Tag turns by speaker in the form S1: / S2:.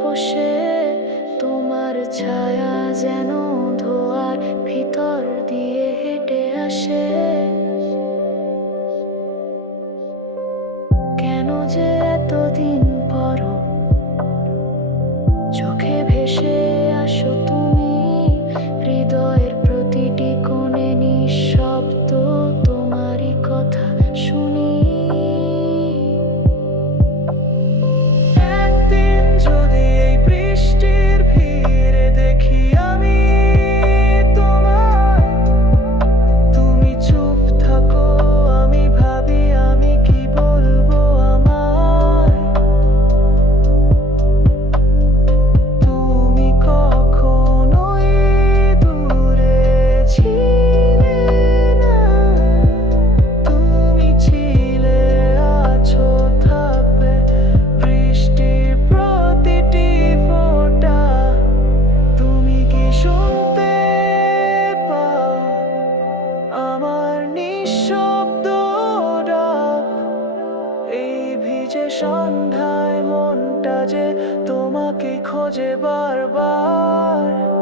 S1: বসে তোমার ছায়া যেন ধোয়ার ভিতর
S2: সন্ধ্যায় মনটা যে তোমাকে খোঁজে বারবার।